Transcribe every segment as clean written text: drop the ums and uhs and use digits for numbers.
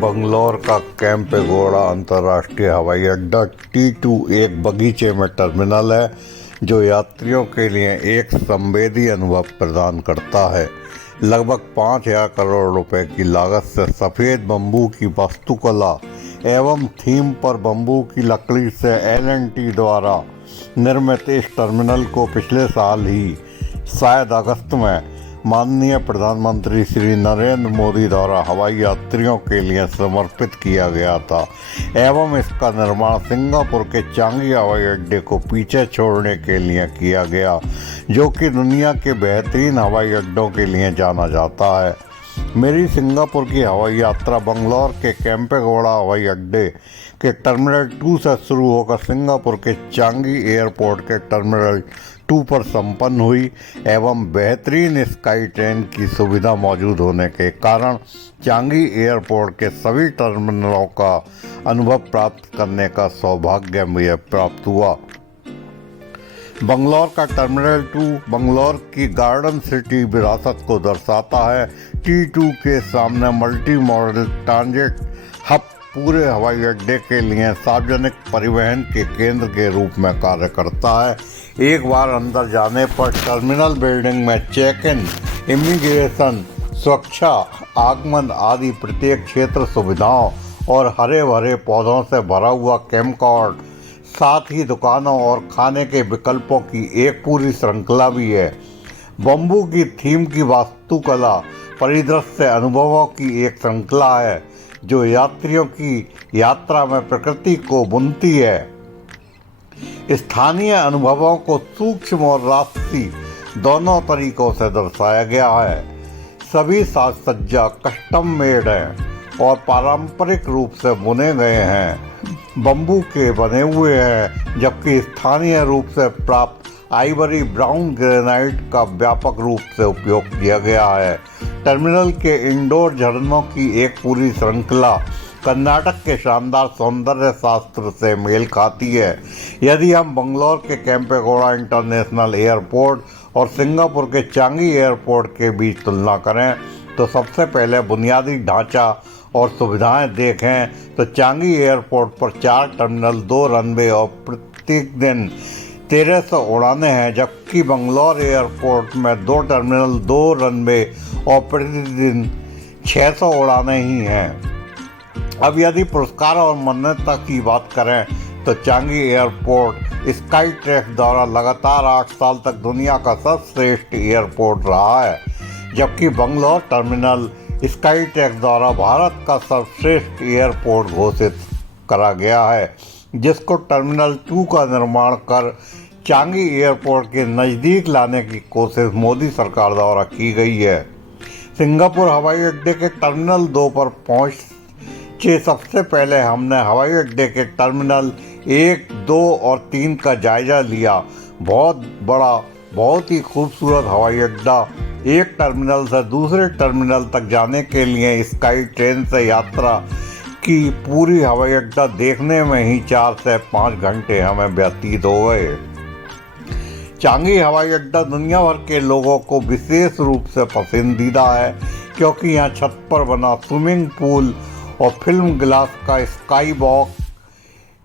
बंगलौर का कैंपेगौड़ा अंतर्राष्ट्रीय हवाई अड्डा T2 एक बगीचे में टर्मिनल है जो यात्रियों के लिए एक संवेदी अनुभव प्रदान करता है। लगभग 5,000 करोड़ रुपए की लागत से सफ़ेद बम्बू की वास्तुकला एवं थीम पर बम्बू की लकड़ी से L&T द्वारा निर्मित इस टर्मिनल को पिछले साल ही शायद अगस्त में माननीय प्रधानमंत्री श्री नरेंद्र मोदी द्वारा हवाई यात्रियों के लिए समर्पित किया गया था एवं इसका निर्माण सिंगापुर के चांगी हवाई अड्डे को पीछे छोड़ने के लिए किया गया, जो कि दुनिया के बेहतरीन हवाई अड्डों के लिए जाना जाता है। मेरी सिंगापुर की हवाई यात्रा बंगलौर के कैंपेगौड़ा हवाई अड्डे के टर्मिनल 2 से शुरू होकर सिंगापुर के चांगी एयरपोर्ट के टर्मिनल 2 पर संपन्न हुई एवं बेहतरीन स्काई ट्रेन की सुविधा मौजूद होने के कारण चांगी एयरपोर्ट के सभी टर्मिनलों का अनुभव प्राप्त करने का सौभाग्य मुझे प्राप्त हुआ। बंगलौर का टर्मिनल 2 बंगलौर की गार्डन सिटी विरासत को दर्शाता है। T2 के सामने मल्टी मॉडल ट्रांजिट हब पूरे हवाई अड्डे के लिए सार्वजनिक परिवहन के केंद्र के रूप में कार्य करता है। एक बार अंदर जाने पर टर्मिनल बिल्डिंग में चेक इन, इमिग्रेशन, सुरक्षा, आगमन आदि प्रत्येक क्षेत्र सुविधाओं और हरे भरे पौधों से भरा हुआ कैंपकॉर्ड, साथ ही दुकानों और खाने के विकल्पों की एक पूरी श्रृंखला भी है। बम्बू की थीम की वास्तुकला परिदृश्य अनुभवों की एक श्रृंखला है जो यात्रियों की यात्रा में प्रकृति को बुनती है। स्थानीय अनुभवों को सूक्ष्म और राष्ट्रीय दोनों तरीकों से दर्शाया गया है। सभी साज सज्जा कस्टम मेड हैं और पारंपरिक रूप से बुने गए हैं, बम्बू के बने हुए हैं, जबकि स्थानीय रूप से प्राप्त आइवरी ब्राउन ग्रेनाइट का व्यापक रूप से उपयोग किया गया है। टर्मिनल के इंडोर झरनों की एक पूरी श्रृंखला कर्नाटक के शानदार सौंदर्य शास्त्र से मेल खाती है। यदि हम बंगलौर के कैंपेगौड़ा इंटरनेशनल एयरपोर्ट और सिंगापुर के चांगी एयरपोर्ट के बीच तुलना करें तो सबसे पहले बुनियादी ढांचा और सुविधाएं देखें तो चांगी एयरपोर्ट पर 4 टर्मिनल, 2 रनवे और प्रत्येक दिन 1300 उड़ानें हैं, जबकि बंगलौर एयरपोर्ट में 2 टर्मिनल, 2 रनवे और प्रतिदिन 600 उड़ानें ही हैं। अब यदि पुरस्कार और मान्यता की बात करें तो चांगी एयरपोर्ट स्काई ट्रैक द्वारा लगातार 8 साल तक दुनिया का सर्वश्रेष्ठ एयरपोर्ट रहा है, जबकि बंगलौर टर्मिनल स्काई ट्रैक द्वारा भारत का सर्वश्रेष्ठ एयरपोर्ट घोषित करा गया है, जिसको टर्मिनल 2 का निर्माण कर चांगी एयरपोर्ट के नज़दीक लाने की कोशिश मोदी सरकार द्वारा की गई है। सिंगापुर हवाई अड्डे के टर्मिनल 2 पर पहुंचे सबसे पहले हमने हवाई अड्डे के टर्मिनल 1, 2 और 3 का जायजा लिया। बहुत बड़ा, बहुत ही खूबसूरत हवाई अड्डा। एक टर्मिनल से दूसरे टर्मिनल तक जाने के लिए स्काई ट्रेन से यात्रा की पूरी हवाई अड्डा देखने में ही 4 से 5 घंटे हमें व्यतीत हो गए। चांगी हवाई अड्डा दुनिया भर के लोगों को विशेष रूप से पसंदीदा है, क्योंकि यहाँ छत पर बना स्विमिंग पूल और फिल्म ग्लास का स्काई वॉक,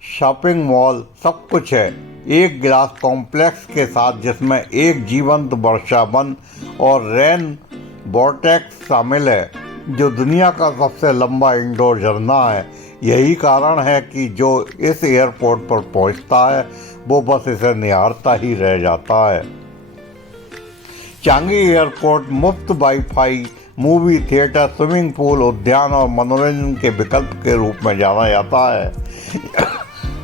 शॉपिंग मॉल सब कुछ है एक ग्लास कॉम्प्लेक्स के साथ, जिसमें एक जीवंत वर्षा वन और रेन वॉर्टेक्स शामिल है, जो दुनिया का सबसे लंबा इंडोर झरना है। यही कारण है कि जो इस एयरपोर्ट पर पहुंचता है वो बस इसे निहारता ही रह जाता है। चांगी एयरपोर्ट मुफ्त wifi, movie theatre, swimming pool, उद्यान और मनोरंजन के विकल्प के रूप में जाना जाता है,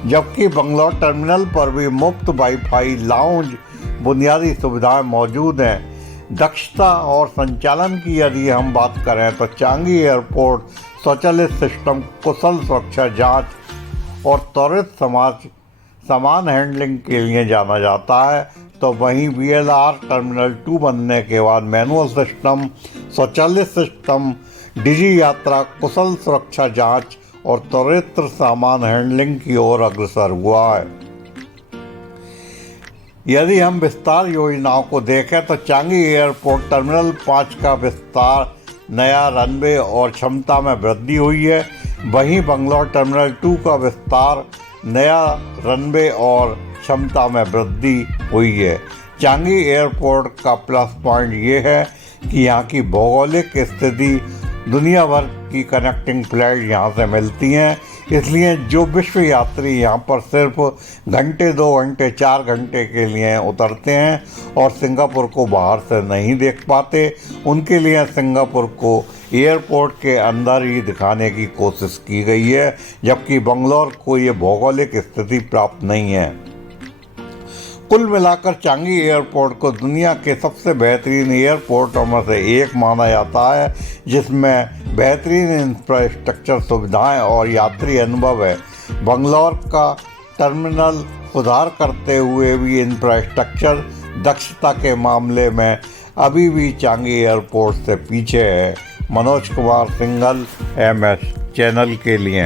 जबकि बंगलौर टर्मिनल पर भी मुफ्त वाईफाई, लाउंज, बुनियादी सुविधाएं मौजूद हैं। दक्षता और संचालन की यदि हम बात करें तो चांगी एयरपोर्ट स्वचालित सिस्टम, कुशल सुरक्षा जांच और त्वरित सामान हैंडलिंग के लिए जाना जाता है, तो वहीं VLR टर्मिनल 2 बनने के बाद मैनुअल सिस्टम, स्वचालित सिस्टम, डिजी यात्रा, कुशल सुरक्षा जांच और त्वरित सामान हैंडलिंग की ओर अग्रसर हुआ है। यदि हम विस्तार योजनाओं को देखें तो चांगी एयरपोर्ट टर्मिनल 5 का विस्तार, नया रनवे और क्षमता में वृद्धि हुई है। वहीं बंगलौर टर्मिनल 2 का विस्तार, नया रनवे और क्षमता में वृद्धि हुई है। चांगी एयरपोर्ट का प्लस पॉइंट ये है कि यहाँ की भौगोलिक स्थिति, दुनिया भर की कनेक्टिंग फ्लाइट यहाँ से मिलती हैं, इसलिए जो विश्व यात्री यहाँ पर सिर्फ घंटे, 2 घंटे, 4 घंटे के लिए उतरते हैं और सिंगापुर को बाहर से नहीं देख पाते, उनके लिए सिंगापुर को एयरपोर्ट के अंदर ही दिखाने की कोशिश की गई है, जबकि बंगलौर को ये भौगोलिक स्थिति प्राप्त नहीं है। कुल मिलाकर चांगी एयरपोर्ट को दुनिया के सबसे बेहतरीन एयरपोर्टों में से एक माना जाता है, जिसमें बेहतरीन इंफ्रास्ट्रक्चर सुविधाएं और यात्री अनुभव है। बंगलौर का टर्मिनल सुधार करते हुए भी इंफ्रास्ट्रक्चर दक्षता के मामले में अभी भी चांगी एयरपोर्ट से पीछे है। मनोज कुमार सिंघल, MS चैनल के लिए।